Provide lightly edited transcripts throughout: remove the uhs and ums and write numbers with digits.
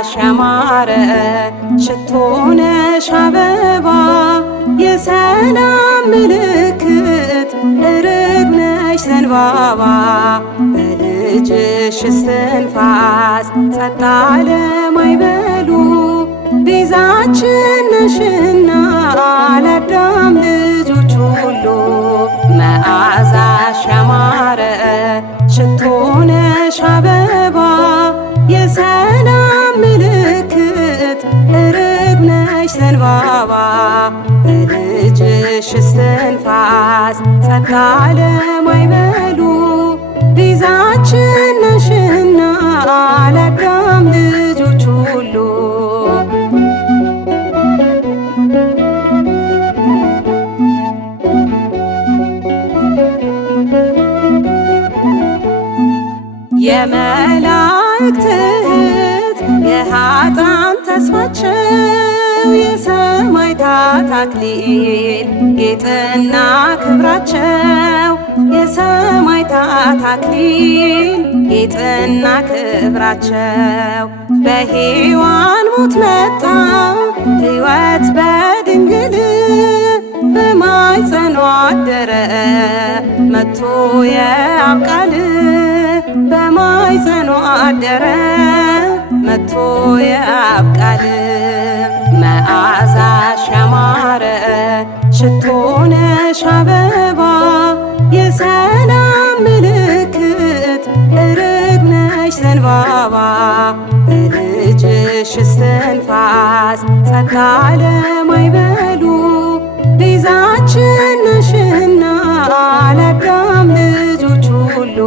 መዓዛሽ ያማረ ሽቶ ነሽ አበባ የሰላም ምልክት ርግብ ነሽ ዘንባባ በልጅሽ እስትንፋስ ጸጥ አለ ማዕበሉ ቤዛችን ነሽና ለአዳም ልጆች ሁሉ መዓዛሽ ያማረ ሽቶ ነሽ አበባ የሰላም ምልክት ርግብ ነሽ ዘንባባ በልጅሽ እስትንፋስ ጸጥ አለ ማዕበሉ ቤዛችን ነሽና ለአዳም ልጆች ሁሉ የመላእክት እህት የኃጥአን ተስፋቸው የሰማዕታት አክሊል ጌጥና ክብራቸው የሰማዕታት አክሊል ጌጥና ክብራቸው በሔዋን ሞት መጣ ሕይወት በድንግል በማኅፀኗ አደረ መጥቶ የአብ ቃል በማኅፀኗ አደረ መጥቶ የአብ ቃል መዓዛሽ ያማረ ሽቶ ነሽ አበባ የሰላም ምልክት ርግብ ነሽ ዘንባባ በልጅሽ እስትንፋስ ጸጥ አለ ማዕበሉ ቤዛችን ነሽና ለአዳም ልጆች ሁሉ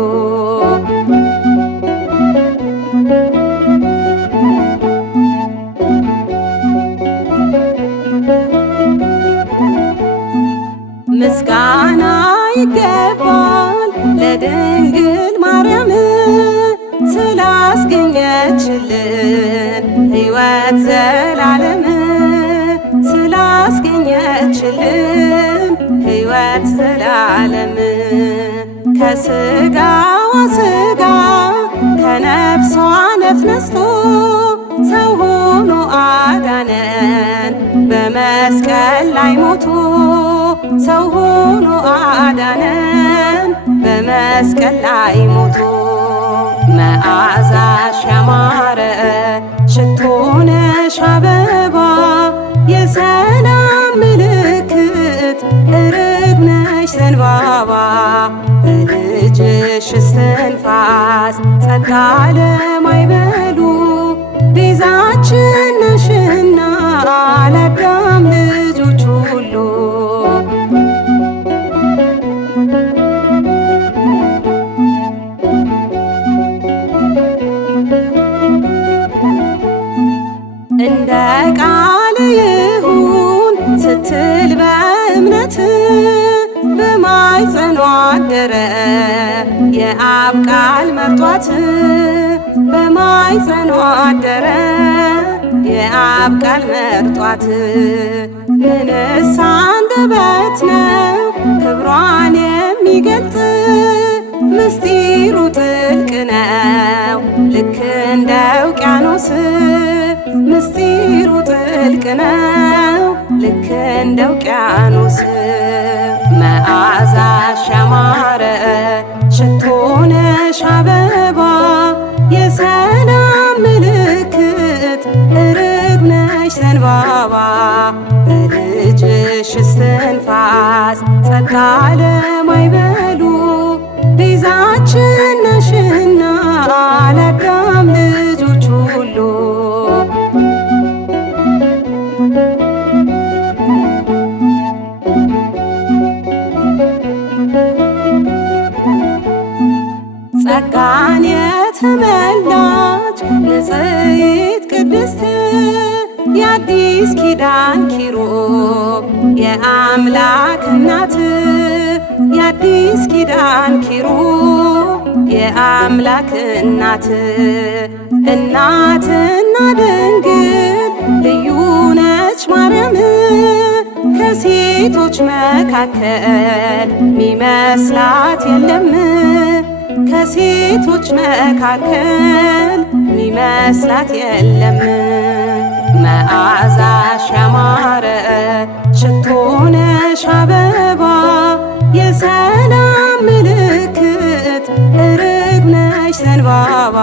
ምስጋና ይገባል ለድንግል ማርያም ስላስገኘችልን ሕይወት ዘላለም ስላስገኘችልን ሕይወት ዘላለም ከሥጋዋ ሥጋ ከነፍሷ ነፍስ ነስቶ ሰው ሆኖ አዳነን በመስቀል ላይ ሞቶ ሰው ሆኖ አዳነን በመስቀል ላይ ሞቶ መዓዛሽ ያማረ ሽቶ ነሽ አበባ የሰላም ምልክት ርግብ ነሽ ዘንባባ በልጅሽ እስትንፋስ ጸጥ አለ ማዕበሉ ቤዛችን ነሽና ለአዳም ልጆች ሁሉ እንደ ቃል ይሁን ስትል በእምነት በማኅፀኗ አደረ የአብ ቃል መርጧት በማኅፀኗ አደረ የአብ ቃል መርጧት ምንስ አንደበት ነው ክብሯን የሚገልጥ ምስጢሩ ጥልቅ ነው ልክ እንደ ውቅያኖስ ምስጢሩ ጥልቅ ነው ልክ እንደ ውቅያኖስ መዓዛሽ ያማረ ሽቶ ነሽ አበባ የሰላም ምልክት ርግብ ነሽ ዘንባባ በልጅሽ እስትንፋስ ጸጥ አለ ማዕበሉ ቤዛችን ነሽና ለአዳም ልጆች ሁሉ ጸጋን የተመላች ንጽሕት ቅድስት የአዲስ ኪዳን ኪሩብ የአምላክ እናት የአዲስ ኪዳን ኪሩብ የአምላክ እናት እናትና ድንግል ልዩ ነች ማርያም ከሴቶች መካከል ሚመስላት የለም ከሴቶች መካከል ሚመስላት የለም። መዓዛሽ ያማረ ሽቶ ነሽ አበባ የሰላም ምልክት ርግብ ነሽ ዘንባባ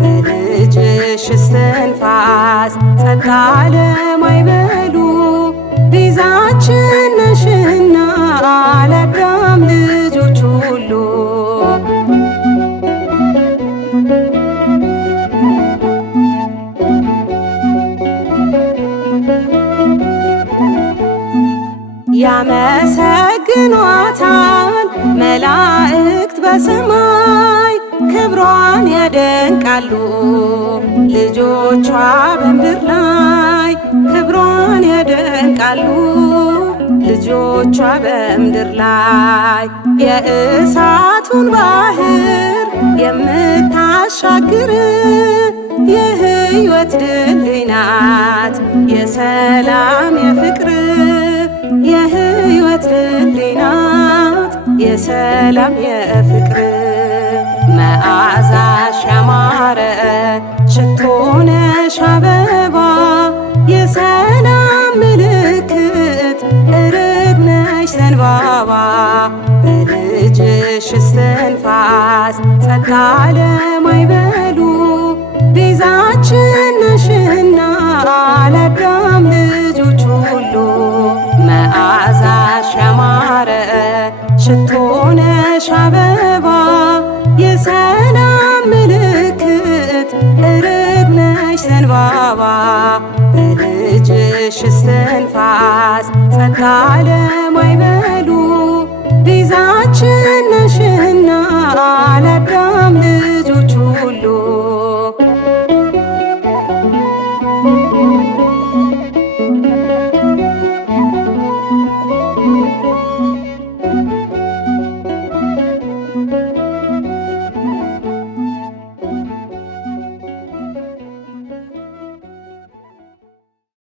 በልጅሽ እስትንፋስ ጸጥ አለ ማዕበሉ ቤዛችን ነሽና ለአዳም ልጆች ሁሉ ያመሰግኗታል መላእክት በሰማይ ክብሯን ያደንቃሉ ልጆቿ በምድር ላይ ክብሯን ያደንቃሉ ልጆቿ በምድር ላይ የእሳቱን ባህር የምታሻግር የሕይወት ድልድይ ናት የሰላም የፍቅር የሕይወት ድልድይ ናት የሰላም የፍቅር መዓዛሽ ያማረ ሽቶ ነሽ አበባ የሰላም ምልክት ርግብ ነሽ ዘንባባ በልጅሽ እስትንፋስ ጸጥ አለ ማዕበሉ ቤዛችን ነሽና ለአዳም ልጆች ሁሉ መዓዛሽ ያማረ ሽቶ ነሽ አበባ የሰላም ምልክት ርግብ ነሽ ዘንባባ በልጅሽ እስትንፋስ ጸጥ አለ ማዕበሉ ቤዛችን ነሽና